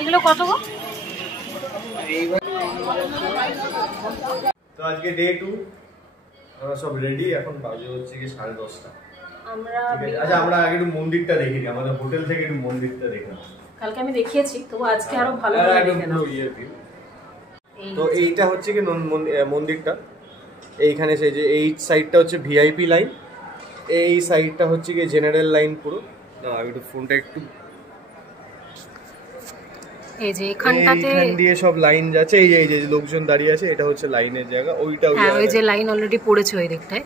এগুলো কত গো? তো আজকে ডে 2 আমরা সব রেডি, এখন বাজে হচ্ছে কি 10:30। আচ্ছা আমরা আগে একটু মন্দিরটা দেখি, আমাদের হোটেল থেকে একটু মন্দিরটা দেখলাম। কালকে আমি দেখিয়েছি, তবু আজকে আরো ভালো করে দেখে নাও। তো এইটা হচ্ছে কি মন্দিরটা, এইখানে সেই যে এই সাইডটা হচ্ছে ভিআইপি লাইন, এই সাইডটা হচ্ছে কি জেনারেল লাইন পুরো। আমি একটু ফোনটা একটু এই যে এখানটাতে দিয়ে সব লাইন যাচ্ছে, এই যে লোকজন দাঁড়িয়ে আছে, এটা হচ্ছে লাইনের জায়গা। ওইটা ওই যে লাইন অলরেডি পড়েছে ওই দিকটায়,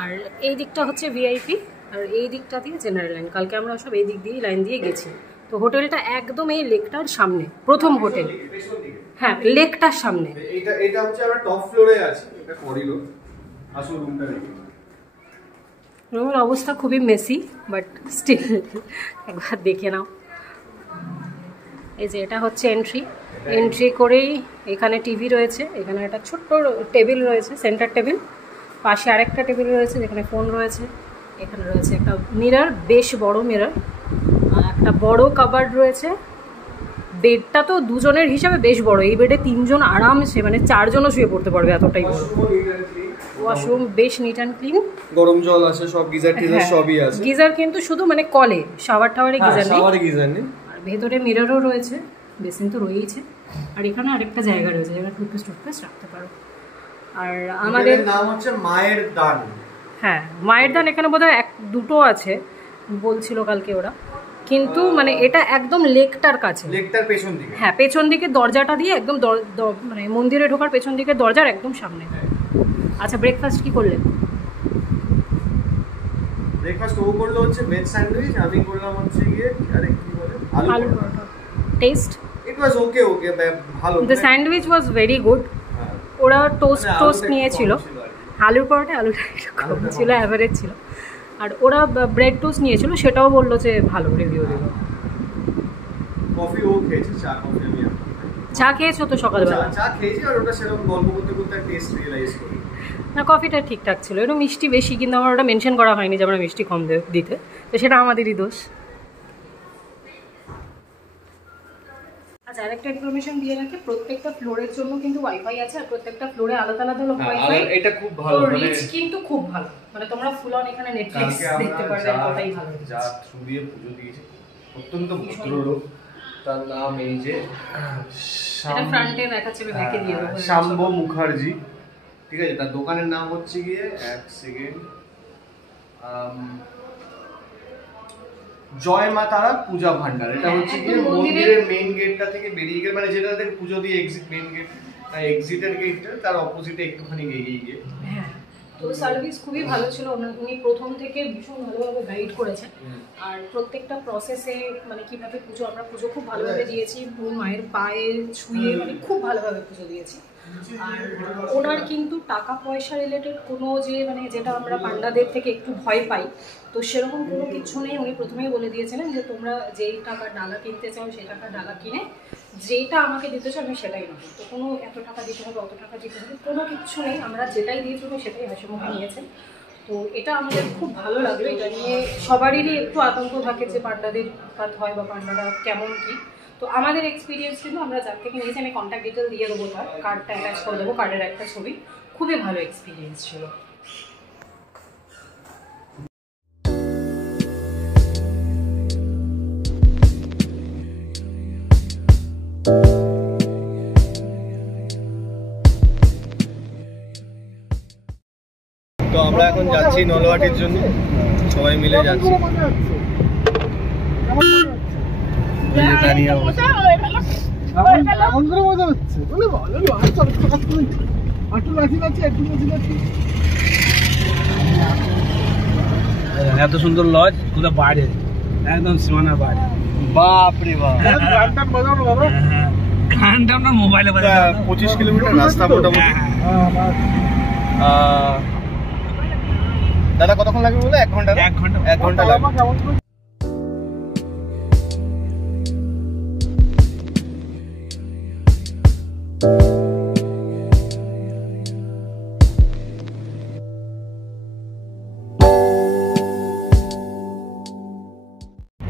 আর এই দিকটা হচ্ছে ভিআইপি, আর এই দিকটা দিয়ে জেনারেল লাইন। কালকে আমরা সব এই দিক দিয়ে লাইন দিয়ে গেছি। তো হোটেলটা একদম এই লেকটার সামনে, প্রথম হোটেল। হ্যাঁ, লেকটার সামনে। এটা হচ্ছে আমরা টপ ফ্লোরে আছি, এটা করিডোর। আসল রুমটা দেখি। রুমের অবস্থা খুবই মেসি, বাট স্টিল একবার দেখে নাও। এই যে এটা হচ্ছে এন্ট্রি করেই এখানে টিভি রয়েছে, এখানে একটা ছোট্ট টেবিল রয়েছে, সেন্টার টেবিল। পাশে আরেকটা টেবিল রয়েছে যেখানে ফোন রয়েছে। এখানে রয়েছে একটা মিরর, বেশ বড় মিরর, আর একটা বড় কাবার্ড রয়েছে। বেডটা তো দুজনের হিসাবে বেশ বড়, এই বেডে 3 জন আরামসে, মানে 4 জনও শুয়ে পড়তে পারবে, এতটাই বড়। ওয়াশরুম বেশ নিট অ্যান্ড ক্লিন, গরম জল আছে, সব গিজার টিজার সবই আছে। গিজার কিন্তু শুধু মানে কলে, শাওয়ার টাওয়ারে গিজার নেই। শাওয়ারে গিজার নেই। আর ভেতরে মিররও রয়েছে, বেসিন তো রয়েইছে। আর এখানে আরেকটা জায়গা রয়েছে যেখানে টুথপেস্ট রাখতে পারো। আর আমাদের নাম হচ্ছে মায়ের দান। হ্যাঁ, মায়ের দান এখানে বোধহয় 1-2টো আছে বলছিল কালকে ওরা, কিন্তু মানে এটা একদম লেকটার কাছে, লেকটার পেছন দিকে। হ্যাঁ, পেছন দিকে দরজাটা দিয়ে একদম মানে মন্দিরে ঢোকার পেছন দিকে দরজার একদম সামনে। আচ্ছা, ব্রেকফাস্ট কি করলেন? ব্রেকফাস্ট ও করলো হচ্ছে ভেজ স্যান্ডউইচ, আমি করলাম হচ্ছে গিয়ে আরে কি বলে আলু পরোটা। টেস্ট ইট ওয়াজ ওকে ভালো। The sandwich was very good. ওরা টোস্ট নিয়েছিল, আলুর পরোটা আলুটা একটু কম ছিল, অ্যাভারেজ ছিল। আর ওরা ব্রেড টোস্ট নিয়েছিল, সেটাও বললো যে ভালো, রিভিউ দিল। কফি ও খেয়েছে, চা খেয়েছো তো সকালবেলা? চা খেয়েছি, আর ওটা সেরকম গল্প করতে করতে টেস্ট রিয়েলাইজ করি। না, কফিটা ঠিকঠাক ছিল, একটু মিষ্টি বেশি, কিন্তু আমার ওটা মেনশন করা হয়নি যে আমরা মিষ্টি কম দিতে, তো সেটা আমাদেরই দোষ। আচ্ছা, আরেকটা ইনফরমেশন দিয়ে রাখি, প্রত্যেকটা ফ্লোরের জন্য কিন্তু ওয়াইফাই আছে, আর প্রত্যেকটা ফ্লোরে আলাদা আলাদা ওয়াইফাই। এটা খুব ভালো, মানে রিচ কিন্তু খুব ভালো, মানে তোমরা ফুল অন এখানে নেটফ্লিক্স দেখতে পারবে, এতটাই ভালো। যা থ্রু দিয়ে পুজো দিয়েছে, অত্যন্ত ভদ্রলোক। তার নাম এই যে এটা ফ্রন্টে দেখাচ্ছে, আমি ব্যাকে দিয়ে দেবো, শাম্ব মুখার্জি, ঠিক আছে। তার দোকানের নাম হচ্ছে গিয়ে এক সেকেন্ড, জয় মা তারা পূজা ভান্ডার। এটা হচ্ছে কি মন্দিরের মেইন গেটটা থেকে বেরিয়ে গেলে, মানে যেটা থেকে পুজো দিয়ে এক্সিট, মেইন গেট, এক্সিটের গেটটা তার অপোজিটে একটুখানি এগিয়ে গিয়ে। হ্যাঁ, তো সার্ভিস খুবই ভালো ছিল, উনি প্রথম থেকে ভীষণ ভালোভাবে গাইড করেছেন। আর প্রত্যেকটা প্রসেসে মানে কিভাবে আমরা পুজো খুব ভালোভাবে দিয়েছি, মায়ের পায়ে ছুঁয়ে মানে খুব ভালোভাবে পুজো দিয়েছি। আর ওনার কিন্তু টাকা পয়সা রিলেটেড কোনো যে মানে যেটা আমরা পান্ডাদের থেকে একটু ভয় পাই, তো সেরকম কোনো কিছু নেই। উনি প্রথমেই বলে দিয়েছিলেন যে তোমরা যেই টাকার ডালা কিনতে চাও সেই টাকার ডালা কিনে যেটা আমাকে দিতে চাও আমি সেটাই নেব, তো কোনো এত টাকা দিতে হবে অত টাকা দিতে হবে কোনো কিছু নেই। আমরা যেটাই দিয়েছি সেটাই হাসি মুখে নিয়েছেন। তো এটা আমাদের খুব ভালো লাগলো। এটা নিয়ে সবারই একটু আতঙ্ক থাকে যে পান্ডাদের কাজ হয় বা পান্ডারা কেমন কী। তো আমাদের এক্সপিরিয়েন্স কিন্তু আমরা যার থেকে নিয়েছি, আমি কন্ট্যাক্ট ডিটেল দিয়ে দেবো, তার কার্ডটা অ্যাটাচ করে দেবো, কার্ডের একটা ছবি। খুবই ভালো এক্সপিরিয়েন্স ছিল। তো আমরা এখন যাচ্ছি নলহাটির জন্য, সবাই মিলে যাচ্ছি। এত সুন্দর লজ, কোথাও বাইরে, একদম সীমানার বাইরে। বাপরে বাপ, গানটা আপনার মোবাইলে 25 কিলোমিটার রাস্তা মোটামুটি। দাদা কতক্ষণ লাগবে বলে? 1 ঘন্টা। 1 ঘন্টা লাগবে। তো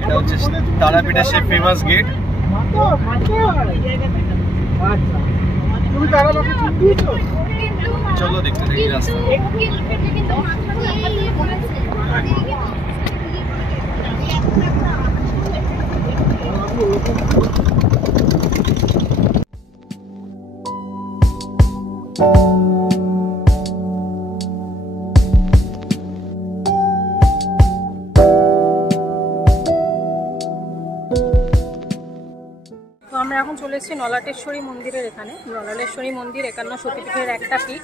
এটা হচ্ছে তারাপীঠের সেই ফেমাস গেট। চলো দেখতে দেখি রাস্তা। আমরা এখন চলে এসেছি নলাটেশ্বরী মন্দিরের এখানে। নলাটেশ্বরী মন্দির 51 শক্তিপীঠের একটা পীঠ।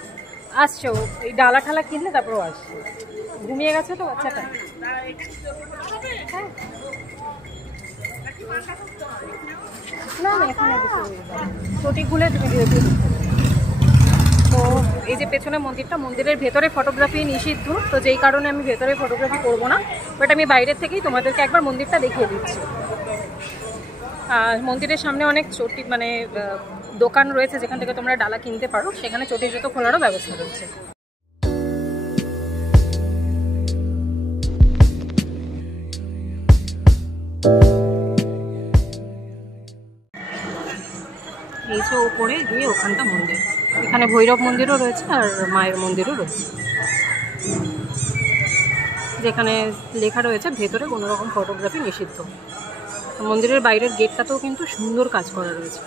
আসছে ও এই ডালা ঠালা কিনলে তারপরও আসছে। ঘুমিয়ে গেছে তো বাচ্চাটা। না না এখানে চটি খুলে তুমি দিয়ে দিও। তো এই যে পেছনে মন্দিরটা, মন্দিরের ভেতরে ফটোগ্রাফি নিষিদ্ধ, তো যেই কারণে আমি ভেতরে ফটোগ্রাফি করব না, বাট আমি বাইরের থেকেই তোমাদেরকে একবার মন্দিরটা দেখিয়ে দিচ্ছি। মন্দিরের সামনে অনেক চটি মানে দোকান রয়েছে যেখান থেকে তোমরা ডালা কিনতে পারো, সেখানে চটি জুতো খোলারও ব্যবস্থা রয়েছে। এই যে ওপরে গিয়ে ওখানটা মন্দির, এখানে ভৈরব মন্দিরও রয়েছে আর মায়ের মন্দিরও রয়েছে, যেখানে লেখা রয়েছে ভেতরে কোনো রকম ফটোগ্রাফি নিষিদ্ধ। মন্দিরের বাইরের গেটটাতেও কিন্তু সুন্দর কাজ করা রয়েছে।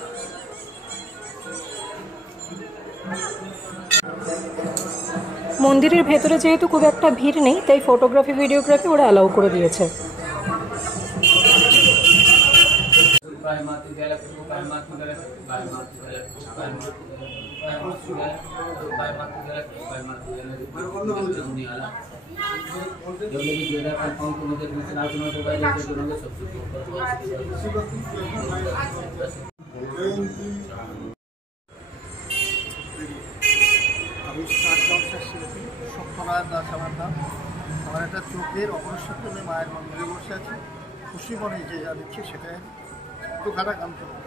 মন্দিরের ভেতরে যেহেতু খুব একটা ভিড় নেই, তাই ফটোগ্রাফি ভিডিওগ্রাফি ওরা অ্যালাউ করে দিয়েছে। আমি সত্যনারায়ণ দাস আমার নাম। আমার একটা চোখের অপারেশন করে মায়ের মন্দিরে বসে আছি, খুশি মনে যে যা দিচ্ছে সেটাই একটু খাটা কানতে হবে।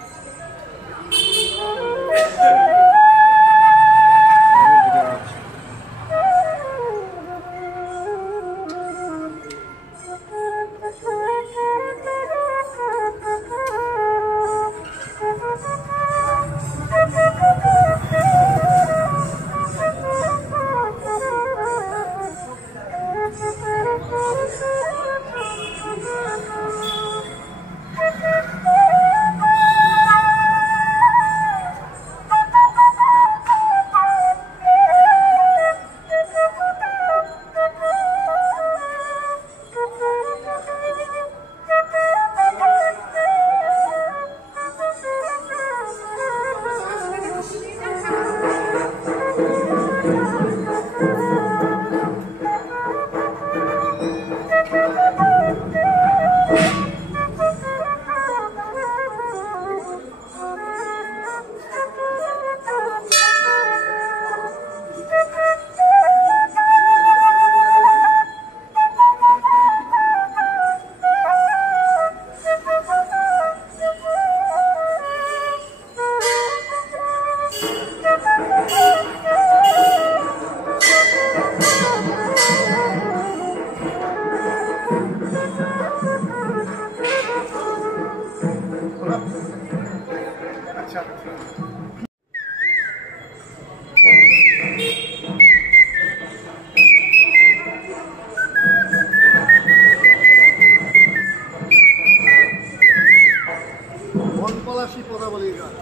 বনপলাশী পদাবলী গান।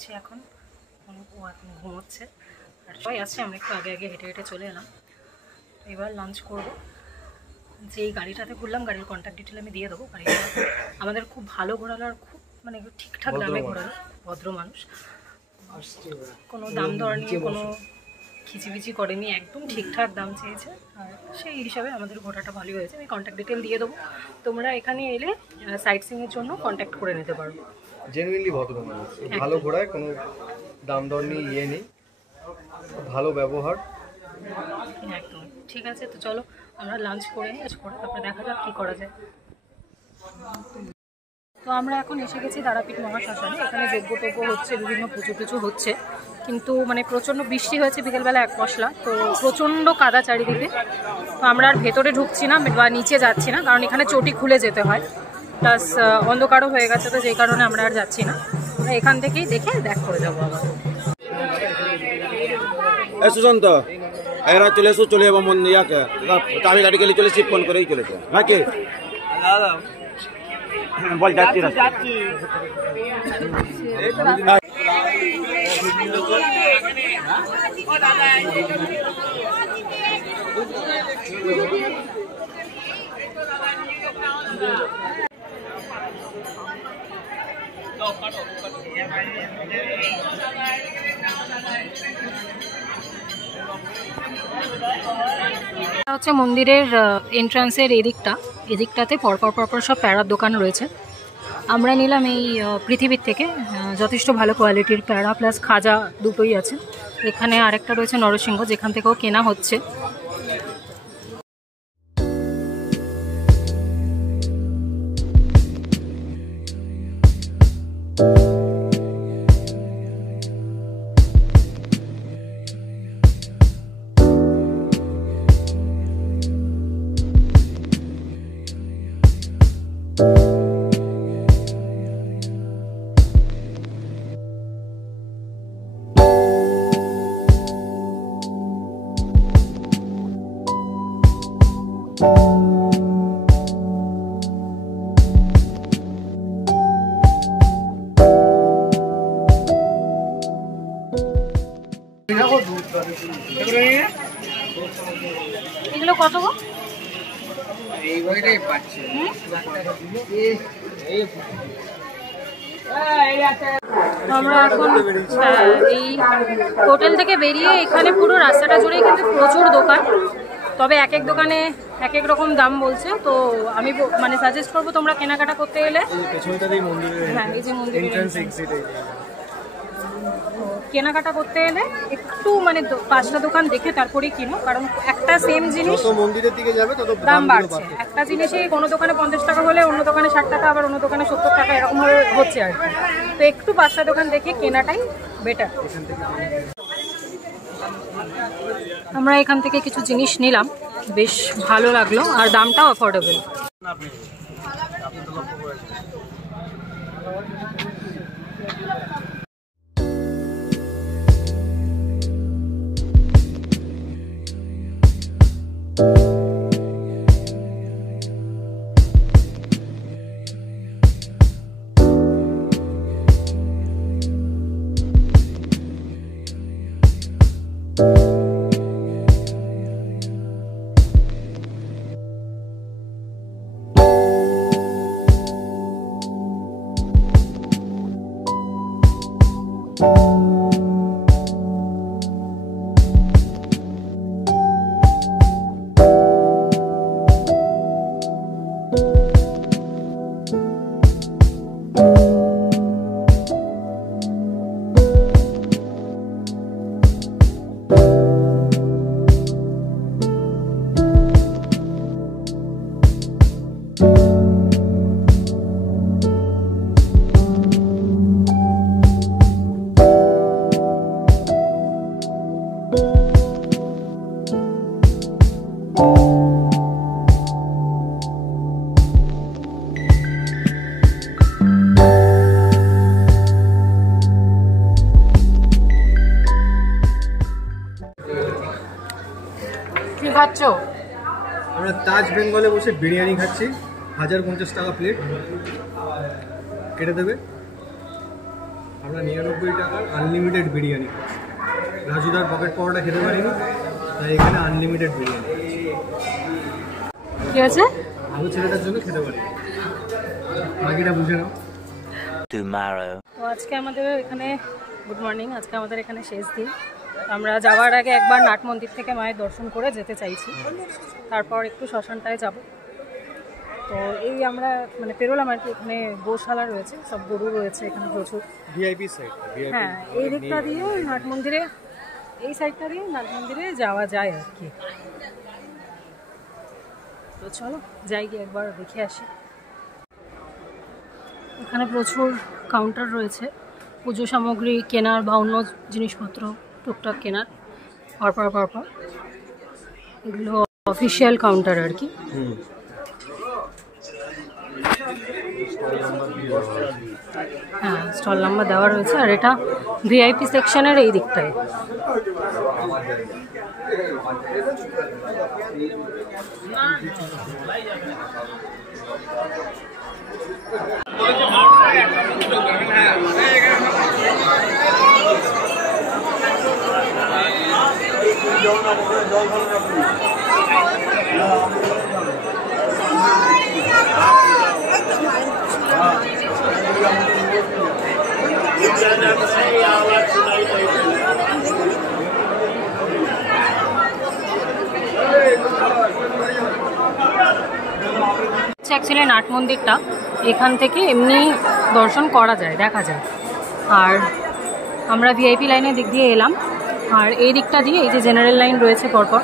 এসছি এখন, ও এখন ঘুমোচ্ছে আর সবাই আসছে, আমরা একটু আগে আগে হেঁটে হেঁটে চলে এলাম। এবার লাঞ্চ করব। যেই গাড়িটাতে ঘুরলাম গাড়ির কন্ট্যাক্ট ডিটেল আমি দিয়ে দেবো। গাড়িটা আমাদের খুব ভালো ঘোরালো আর খুব মানে ঠিকঠাক দামে ঘোরালো, ভদ্র মানুষ, কোনো দাম দর নিয়ে কোনো খিচিবিচি করেনি, একদম ঠিকঠাক দাম চেয়েছে আর সেই হিসাবে আমাদের ঘোরাটা ভালোই হয়েছে। আমি কন্ট্যাক্ট ডিটেল দিয়ে দেবো, তোমরা এখানে এলে সাইট সিইংয়ের জন্য কন্ট্যাক্ট করে নিতে পারবো। জেনুইনলি ভদ্র মানুষ, ভালো ঘোরায়, কোনো দাম দর নিয়ে ইয়ে নেই, ভালো ব্যবহার একদম ঠিক আছে। তো চলো আমরা লাঞ্চ করে নিই, তারপরে দেখা যাক কী করা যায়। তো আমরা এখন এসে গেছি তারাপীঠ মহাশ্মশানে। এখানে যজ্ঞ হচ্ছে, বিভিন্ন পুজো টুজো হচ্ছে, কিন্তু মানে প্রচণ্ড বৃষ্টি হয়েছে বিকেলবেলা এক পশলা, তো প্রচণ্ড কাদা চারিদিকে। তো আমরা আর ভেতরে ঢুকছি না বা নিচে যাচ্ছি না, কারণ এখানে চটি খুলে যেতে হয়, প্লাস অন্ধকারও হয়ে গেছে, তো যেই কারণে আমরা আর যাচ্ছি না। আমরা এখান থেকেই দেখে ব্যাক করে যাবো আবার। সুশান্ত এরা চলে এসো, চলে যাবো মন ইয়াকে আমি গাড়ি গেলে চলে ফোন করেই চলেছে নাকি বল যাচ্ছি হচ্ছে মন্দিরের এন্ট্রান্সের এদিকটাতে পরপর সব প্যারার দোকান রয়েছে। আমরা নিলাম এই পৃথিবীর থেকে, যথেষ্ট ভালো কোয়ালিটির প্যারা প্লাস খাজা দুটোই আছে। এখানে আরেকটা রয়েছে নরসিংহ, যেখান থেকেও কেনা হচ্ছে। এগুলো কত গো? আমরা এখন এই হোটেল থেকে বেরিয়ে এখানে পুরো রাস্তাটা জুড়েই কিন্তু প্রচুর দোকান, তবে এক এক দোকানে এক এক রকম দাম বলছে। তো আমি মানে সাজেস্ট করবো তোমরা কেনাকাটা করতে গেলে এই যে মন্দিরের কেনাকাটা করতে এলে একটু মানে 5টা দোকান দেখে তারপরেই কিনো, কারণ একটা সেম জিনিস মন্দিরের দিকে যাবে তত দাম বাড়ছে। একটা জিনিসই কোনো দোকানে 50 টাকা হলে অন্য দোকানে 60 টাকা, আবার অন্য দোকানে 70 টাকা, এরকম হচ্ছে আর কি। তো একটু 5টা দোকান দেখে কেনাটাই বেটার। আমরা এখান থেকে কিছু জিনিস নিলাম, বেশ ভালো লাগলো আর দামটাও অ্যাফোর্ডেবল। খাচ্ছ? আমরা তাজ বেঙ্গলে বসে বিরিয়ানি খাচ্ছি, 1050 টাকা প্লেট। কেটে দেবে? আমরা 99 টাকার আনলিমিটেড বিরিয়ানি খাচ্ছি। রাজুদার পকেট পাওয়াটা খেতে পারিনি, তাই এখানে আনলিমিটেড বিরিয়ানি কি আছে? আলু ছেলেটার জন্য খেতে পারি, বাকিটা বুঝে নাও। তো আজকে আমাদের এখানে গুড মর্নিং, আজকে আমাদের এখানে শেষ দিন। আমরা যাওয়ার আগে একবার নাট মন্দির থেকে মায়ের দর্শন করে যেতে চাইছি, তারপর একটু শ্মশানটায় যাব। তো এই আমরা মানে পেরোলাম আর কি। এখানে গোশালা রয়েছে, সব গরু রয়েছে এখানে প্রচুর। ভিআইপি সাইড, হ্যাঁ, এই দিকটা দিয়ে নাট মন্দিরে, এই সাইডটা দিয়ে নাট মন্দিরে যাওয়া যায় আর কি। তো চলো যাই গিয়ে একবার দেখে আসি। এখানে প্রচুর কাউন্টার রয়েছে পুজো সামগ্রী কেনার বা অন্য জিনিসপত্র টুকটাক কেনার। পরপর এগুলো অফিসিয়াল কাউন্টার আর কি। হ্যাঁ, স্টল নাম্বার দেওয়া রয়েছে। আর এটা ভিআইপি সেকশনের এই দিকটায়। অ্যাকচুয়ালি নাট মন্দিরটা এখান থেকে এমনি দর্শন করা যায়, দেখা যায়। আর আমরা ভিআইপি লাইনের দিক দিয়ে এলাম, আর এই দিকটা দিয়ে এই যে জেনারেল লাইন রয়েছে পরপর।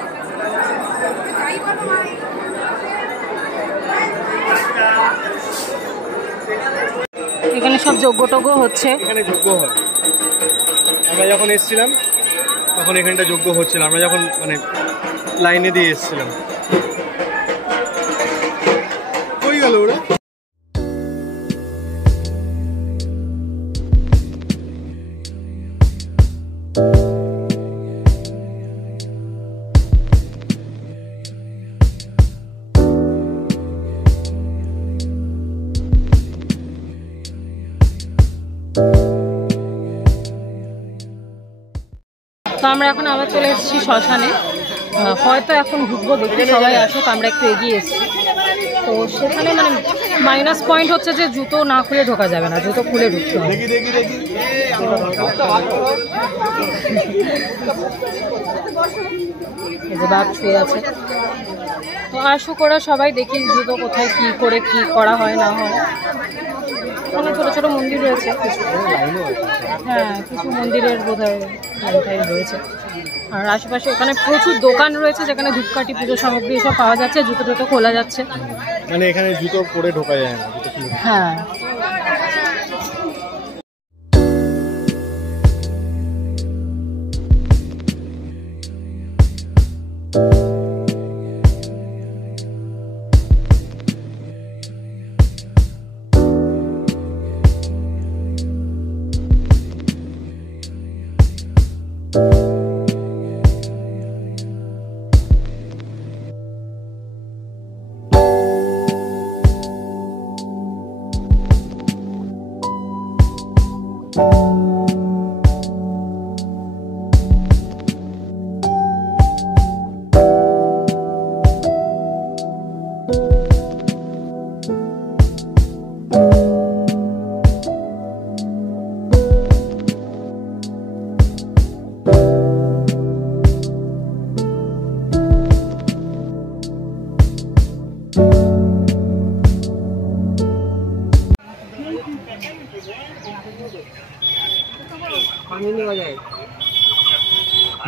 এখানে সব যজ্ঞ হচ্ছে। এখানে যজ্ঞ হয়, আমরা যখন এসেছিলাম তখন এখানটা যজ্ঞ হচ্ছিল, আমরা যখন মানে লাইনে দিয়ে এসেছিলাম। কই গেল ওরা? তো আমরা এখন আবার চলে এসেছি শ্মশানে। হয়তো এখন ঢুকবো, দেখি সবাই আসুক, আমরা একটু এগিয়ে এসেছি। তো সেখানে মানে মাইনাস পয়েন্ট হচ্ছে যে জুতো না খুলে ঢোকা যাবে না, জুতো খুলে ঢুকতে হবে। এই যে বাঘ শুয়ে আছে। তো আসুক ওরা সবাই, দেখি জুতো কোথায় কি করে কি করা হয় না হয়। এখানে ছোটো ছোটো মন্দির রয়েছে কিছু। হ্যাঁ, কিছু মন্দিরের বোধহয় রয়েছে। আর আশেপাশে এখানে প্রচুর দোকান রয়েছে যেখানে ধূপকাঠি পুজো সামগ্রী এসব পাওয়া যাচ্ছে, জুতো টুতো খোলা যাচ্ছে। মানে এখানে জুতো পরে ঢোকা যায় না। হ্যাঁ,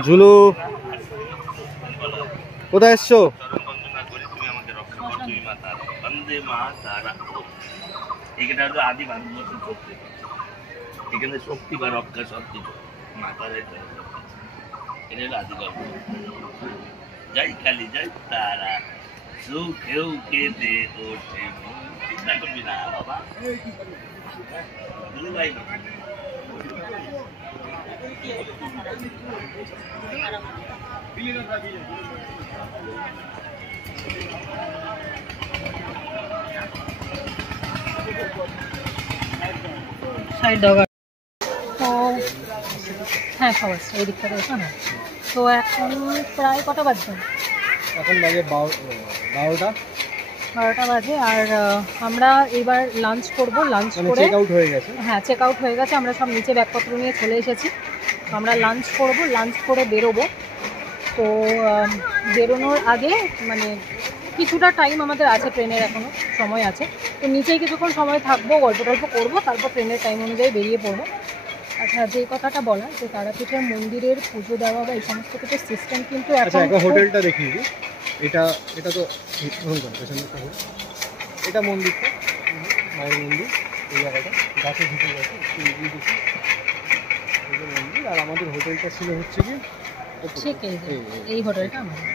ঝুলু কোথায় এসছো? এখানে শক্তি বা রক্ষা সবকিছু মাতার আদি গল্প। যাই খালি যাই তারা সুখেও কেঁদে ওঠে, চিন্তা করবি না বাবা। ভাই সাইড দাও। হ্যাঁ সবাই এই দিকটা রয়েছে। হ্যাঁ, তো এখন প্রায় কটা বাজছে? এখন বাজে 12টা বাজে। আর আমরা এবার লাঞ্চ করব। লাঞ্চ করে চেক আউট হয়ে গেছে। হ্যাঁ, চেক আউট হয়ে গেছে, আমরা সব নিচে ব্যাগপত্র নিয়ে চলে এসেছি। তো আমরা লাঞ্চ করব, লাঞ্চ করে বেরোবো। তো বেরোনোর আগে মানে কিছুটা টাইম আমাদের আছে, ট্রেনের এখনও সময় আছে। তো নিচেই কিছুক্ষণ সময় থাকবো, গল্প টল্প করবো, তারপর ট্রেনের টাইম অনুযায়ী বেরিয়ে পড়বো। আচ্ছা, যে কথাটা বলা যে তারাপীঠের মন্দিরের পুজো দেওয়া বা এই সমস্ত কিছু সিস্টেম কিন্তু এখন হোটেলটা দেখিয়ে দিই। এটা তো এটা মন্দিরটা, মায়ের মন্দির। এই জায়গাটা গাছে ঢুকে গেছে, একটু এগিয়ে দেখি মন্দির। আর আমাদের হোটেলটা ছিল হচ্ছে কি ঠিক এই হোটেলটা আমাদের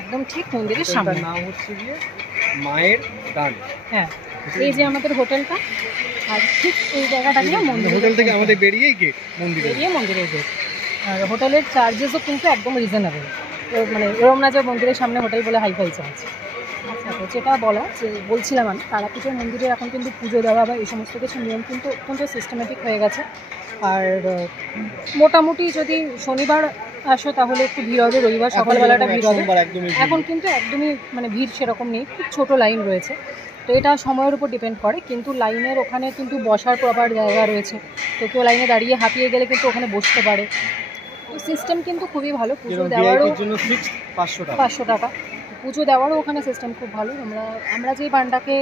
একদম ঠিক মন্দিরের সামনে। নাম হচ্ছে গিয়ে মায়ের দান। হ্যাঁ, এই যে আমাদের হোটেলটা, আর ঠিক এই জায়গাটা নিয়ে মন্দির। হোটেল থেকে আমাদের বেরিয়েই গেট, মন্দিরের গেট। আর হোটেলের চার্জেসও কিন্তু একদম রিজনেবল, মানে এরকম না যে মন্দিরের সামনে হোটেল বলে হাইফাই চার্জ। আচ্ছা, তো যেটা বলা যে বলছিলাম আমি, তারাপীঠের মন্দিরে এখন কিন্তু পুজো দেওয়া বা এই সমস্ত কিছু নিয়ম কিন্তু অত্যন্ত সিস্টেমেটিক হয়ে গেছে। আর মোটামুটি যদি শনিবার আসো তাহলে একটু ভিড় হবে, রবিবার সকালবেলাটা ভিড় হবে। এখন কিন্তু একদমই মানে ভিড় সেরকম নেই, খুব ছোটো লাইন রয়েছে। তো এটা সময়ের উপর ডিপেন্ড করে, কিন্তু লাইনের ওখানে কিন্তু বসার প্রপার জায়গা রয়েছে। তো কেউ লাইনে দাঁড়িয়ে হাঁপিয়ে গেলে কিন্তু ওখানে বসতে পারে। তো সিস্টেম কিন্তু খুবই ভালো। পুজো দেওয়ারও 500 টাকা। পুজো দেওয়ারও ওখানে সিস্টেম খুব ভালো। আমরা যে বান্ডাকে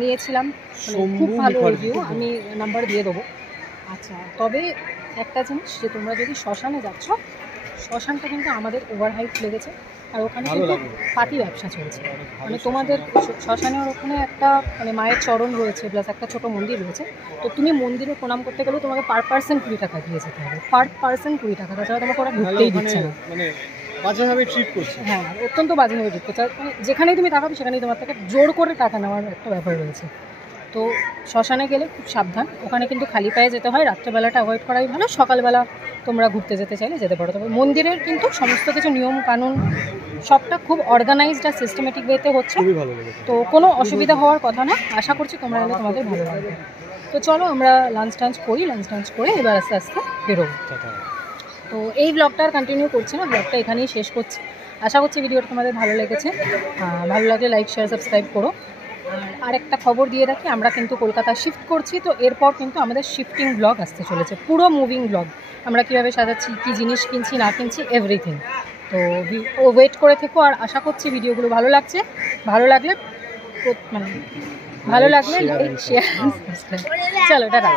নিয়েছিলাম খুব ভালো রিভিউ, আমি নাম্বার দিয়ে দেবো। আচ্ছা, তবে একটা জিনিস, যে তোমরা যদি শ্মশানে যাচ্ছ, শ্মশানটা কিন্তু আমাদের ওভারহাইট লেগেছে। আর ওখানে কিন্তু পাতি ব্যবসা চলছে, মানে তোমাদের শ্মশানের ওখানে একটা মানে মায়ের চরণ রয়েছে, প্লাস একটা ছোটো মন্দির রয়েছে। তো তুমি মন্দিরে প্রণাম করতে গেলেও তোমাকে পার পার্সন 20 টাকা দিয়ে যেতে হবে, পার পার্সন 20 টাকা, তাছাড়া তোমাকে ওরা ঢুকতেই দিচ্ছে না। মানে বাজেভাবে ট্রিট করছে। হ্যাঁ, অত্যন্ত বাজেভাবে ট্রিট করছে। মানে যেখানেই তুমি তাকাবে সেখানেই তোমার থেকে জোর করে টাকা নেওয়ার একটা ব্যাপার রয়েছে। তো শ্মশানে গেলে খুব সাবধান, ওখানে কিন্তু খালি পায়ে যেতে হয়, রাত্রেবেলাটা অ্যাভয়েড করাই ভালো। সকালবেলা তোমরা ঘুরতে যেতে চাইলে যেতে পারো। তবে মন্দিরের কিন্তু সমস্ত কিছু নিয়ম কানুন সবটা খুব অর্গানাইজড আর সিস্টেমেটিক ওয়েতে হচ্ছে, তো কোনো অসুবিধা হওয়ার কথা না। আশা করছি তোমরা এলে তোমাদের ভালো লাগবে। তো চলো আমরা লাঞ্চ টাঞ্চ করি, লাঞ্চ টাঞ্চ করে এবার আস্তে আস্তে বেরোবো। তো এই ব্লগটা আর কন্টিনিউ করছি না, ব্লগটা এখানেই শেষ করছি। আশা করছি ভিডিওটা তোমাদের ভালো লেগেছে। ভালো লাগলে লাইক শেয়ার সাবস্ক্রাইব করো। আর একটা খবর দিয়ে রাখি, আমরা কিন্তু কলকাতা শিফট করছি। তো এরপর কিন্তু আমাদের শিফটিং ব্লগ আসতে চলেছে, পুরো মুভিং ব্লগ। আমরা কীভাবে সাজাচ্ছি, কী জিনিস কিনছি না কিনছি, এভরিথিং। তো ওয়েট করে থেকো। আর আশা করছি ভিডিওগুলো ভালো লাগছে। ভালো লাগলে লাইক শেয়ার সাবস্ক্রাইব। চলো টাটা।